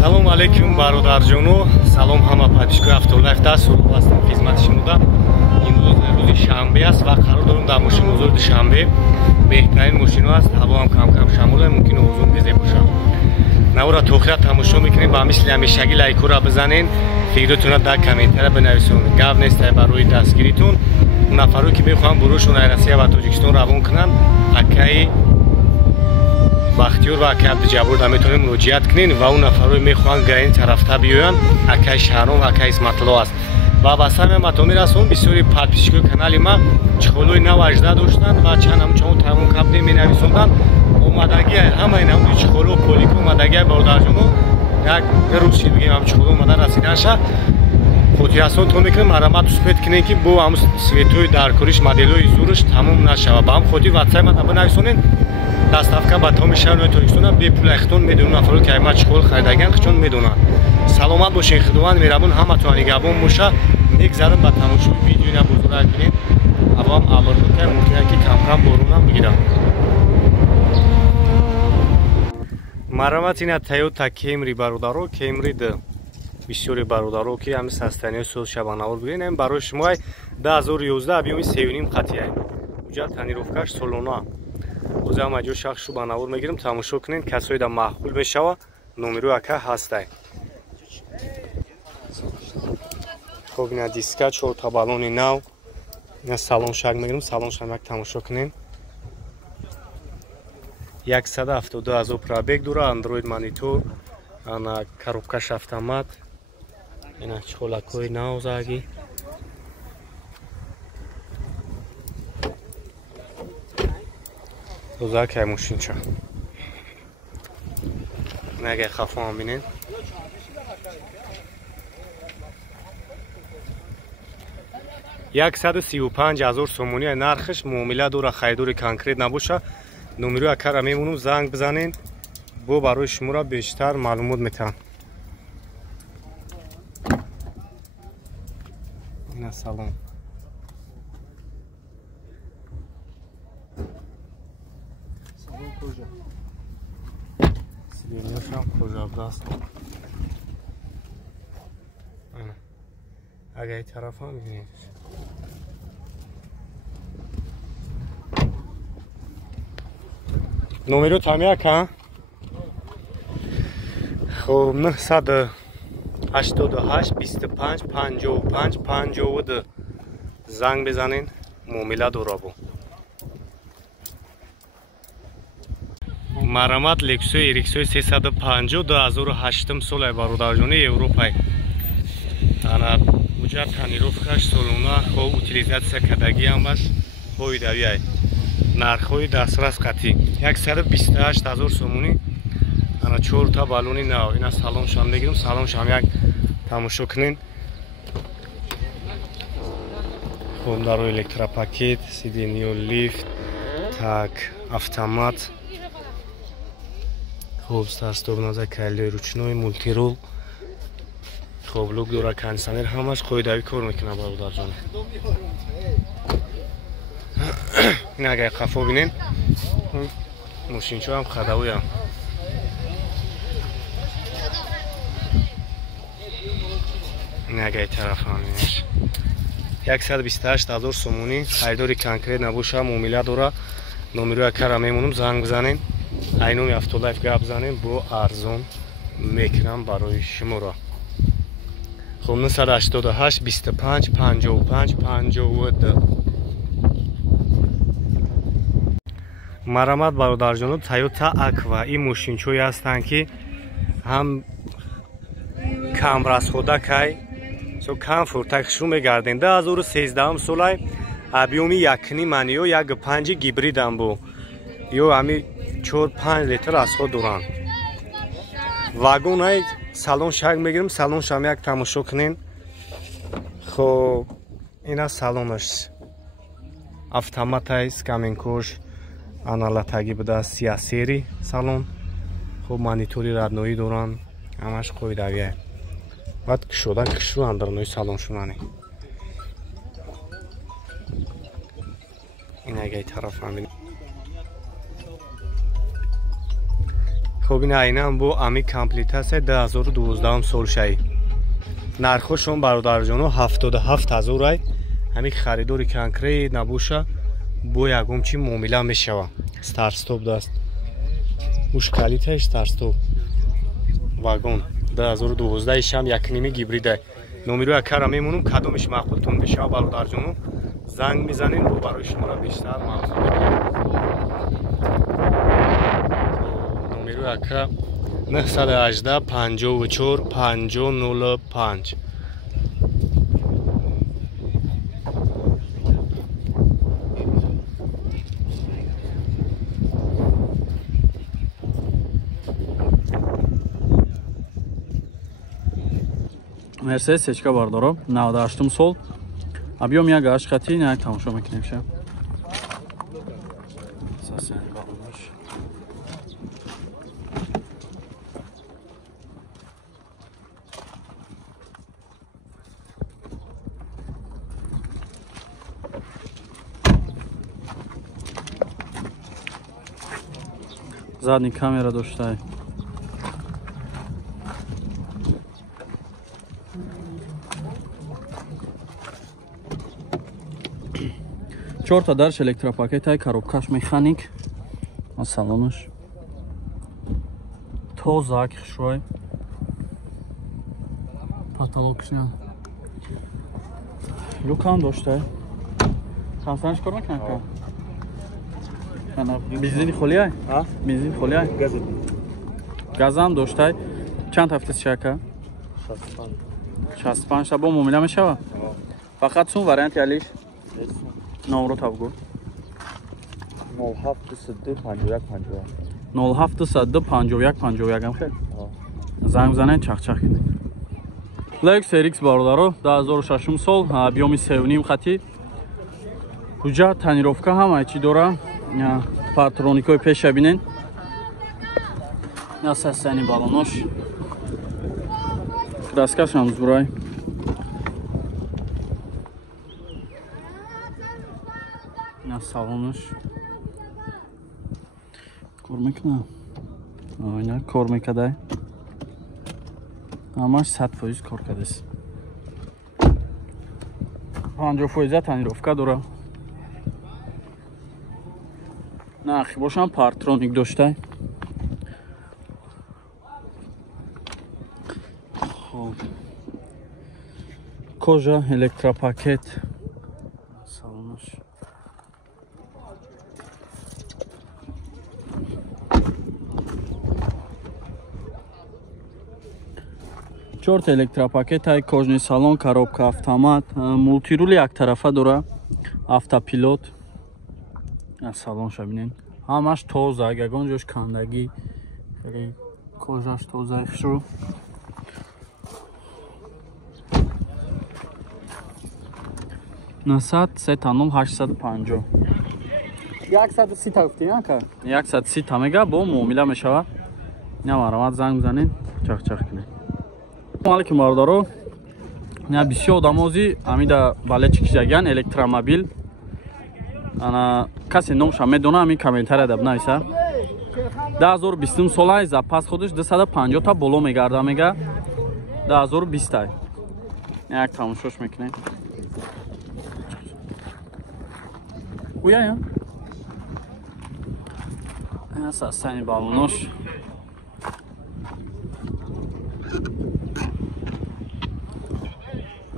Салом алейкум бародарҷону, салом ҳама подписчикои Автолайф даст сурӯб ҳастам хизмати шумода. Имрӯз рӯзи шанбе аст ва қарор дорам дар мошинбозори Душанбе беҳтарин мошино аст, ҳаво ҳам кам-кам шамола, мумкин озон безе бошад. Навора то охира тамошо мекунем, ба мисли ҳамешагӣ лайкура бизанен, фикротуна дар комментария бинависонед. Гап нест барои дастгиритон. Нафаре ки мехоҳанд бурӯшон аз Россия ва Тоҷикистон равон кунанд, акаи Бахтиёр ва акаи Абдуҷаббор да метавонед муроҷиат кунед ва он нафарои мехоҳанд гаини тарафта биёянд, акаи Шаҳром ва акаи Исматулло аст. Ва ба сар мато мерасонам, бисёри подписчикои канали ма чихолои нав ажда доштанд ва чанд тавон кабде менависонданд. Омадагӣ ҳамаи навои чихоло полико омадагӣ бародарҷоно як рӯз ки бигем ҳам чихоло омада расиданша хотиррасон то мекунем марамат успед кунем ки бо ҳам светои даркориш моделои зурш тамом нашава. Ба ҳам хотир ватсайт мада бинависонед. Доставка ба томи шаҳри Тоҷикистон бепула ихтон медонам нафаро ки аймат чихол харидаган хичон медонанд. Саломат бошед худованд меҳрабон ҳаматон нигоҳбон боша. Мегзарам ба тамошои видеои на бузург бинед. Ҳавоам абрнокай мумкин ки кам-кам борунам бигирам. Марамат ина Toyota Camry бародаро, Camry д бисёри бародаро ки ҳами састаниё соз шабанавор бигирен. Ин барои шумо 2011 объёми 3.5 қатъия. Уҷа танировкаш солона. Озам аҷо шахшу ба навор мегирам, тамошо кунед, касои да маъқул мешава, номеро ака ҳастай. Хоб ина диска 4 та балони нав. Ина салон шак мегирам, салон шак як тамошо кунед. 172,000 пробег дора, Android монитор, ана коробкаш автомат. Ина чолакои нав заги. Узакай мошинча. Нагай хафон бинед. Як 135,000 сомони нархш муомила дора, хайдори конкрет набоша. Номеро акара мемонам, занг бизанен, бо барои шуморо бештар маълумот метавам. Ина салон. Сиденьёшам кожабдаст. Агаи тарафам бинед. Номеро там яка? Хоб 988 25 55 52 занг бизанен, муомила дора бо. Марамат Lexus RX 350 2008 соли бародарҷони Европай. Ана уҷа танировкаш солона хо утилизатсия кардагӣ ҳам аст, ҳоидавиай. Нархҳои дастрас қатъӣ 128,000 сомонӣ. Ана 4 та балони нав. Ина салоншам мегирам, салоншам як тамошо кунед. Хоб даро электропакет, сиденьё, лифт, так, автомат. Хоб старт-стоп наза кайлои ручной, мультирол. Хоб лук дора, кондиционер ҳамаш қоидави кор мекунад бародарҷон. Ин агай қафо бинен. Мошинчо ҳам хадавуям. Ин агай тараф ҳам бинеш. 128,000 сомонӣ, хайдори конкрет набоша, муомила дора. Номеро акара мемонам, занг бизанен. Айноми Автолайф гап занен, бо арзон мекунам барои шуморо. Хоб 988 25 55 52. Марамат бародарҷоно, Toyota Aqua. Ин мошинчои ҳастанд ки ҳам камрасхода кай со комфортак шурӯъ мегарден. 2013 солай объёми 1.5 манё 1.5 гибридам бо ё ҳами 4-5 литр расход доранд. Вагонай салон шак мегирам, салон шам як тамошо кунен. Хоб ина салонаш автоматай скаменкош аналатаги буда сиасери салон. Хоб монитори радноӣ доранд, ҳамаш қоидавиай. Баъд кушода кушрӯанд дар нои салон шумани. Ин агай тараф ҳам бинед. خب این عیناً بو امی کامپلیتاس 2012 سال شای نرخشون برادر جانو 77000 ای همین خریداری کنکری نبوشه بو یکم چی معامله میشوه استارت استاپ دست مشکلیتش استارت استاپ واگن 2012 شام یک نیمه گیبریده نمره اکر میمونم کدومش معقولتون بشه برادر جانو زنگ میزنین بو برای شما را بیشتر معلومات نمره اکر 918 54 5005 Mercedes сечка бардоро 98 сол объем як гаш хати як тамошо мекунем ша асосан балонаш задний камера доштай چهار درش الکتروپاکت های коробкаш механик салонаш тозак хушрой потолокш не люкам дошта хамсанш кор мекунад ка бензин холиай бензин холиай газам дошта чанд ҳафта чака 65 шабо муомила мешава фақат сум вариант ялиш номро тавгу 07 ам хел занг занен чахчах кид Lexus RX бародаро 2006 сол объеми 3.5 хати ҳуҷҷат танировка ҳама чӣ дора патроникои пеша бинен насастани балонош краскашам зурай салонаш кор мекунад айна кор мекардай ҳамаш 100% кор кардааст 50% танировка дора нахи бошам партроник доштай хоб кожа электропакет салонаш 4 электропакет ҳай кожни салон коробка автомат мултирули яктарафа дора автопилот салон шабинен ҳамаш тоза ягон ҷош кандагӣ хеле кожаш тоза шо насад 850 130 тафтия ка 130 тамега бо муомила мешава намарамат занг мизанен чахчах кунед алейкум бародаро я бисёр одамози амида балечи кишаган электромобил ана касе номша медона ами комментария даб нависа 2020 солай запас ходиш 250 та боло мегарда мега 2020 ай як тамошош мекунед уя я састани балонош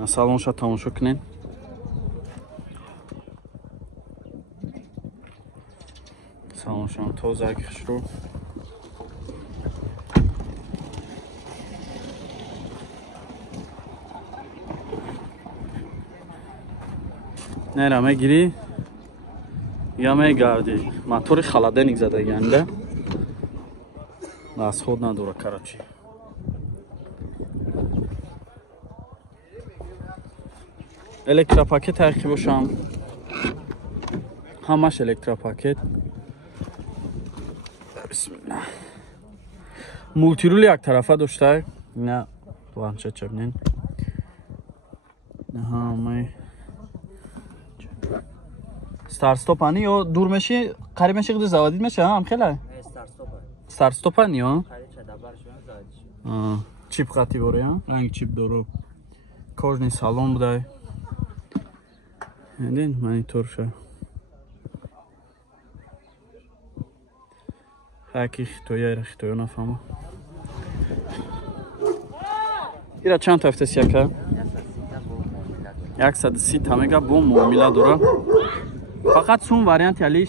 салонша тамошо кунед салоншам тоза хушро нера мегири я мегарди мотори халаденик задаганда расход надора карачи электропакет тархи бошам ҳамаш электропакет бисмилла мултирули як тарафа дошта на планшет чабнен ҳамаи старт стоп ани ё дур меши қариб меши қиди заводид меша ҳам хела Старстопа ниё? Чип хати бори, ранги чип дору. Кожни салон будай. Эдин монитор ша. Хаки хитоя нафама. Ира чанд тафтаси яка? 130 тамега бо муомила дора. Фақат сум варианти алиш.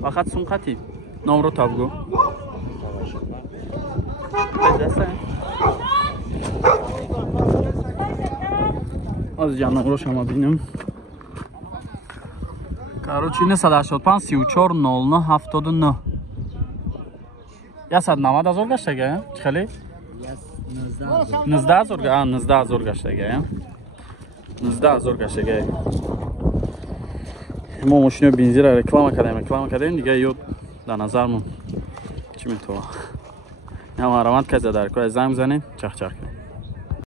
Фақат сум хати. Номро табгу. از جانم رو شما بینم کاروچی نه 185 34 09 79 یا 190,000 گشته گه خیلی 19,000 گشته گه 19,000 گشته گه ما ماشین بنزین را رکلام کردیم دیگه یاد در نظرمون چی میتونه نمارمت که زدار که زنگ زنیم چخ کنیم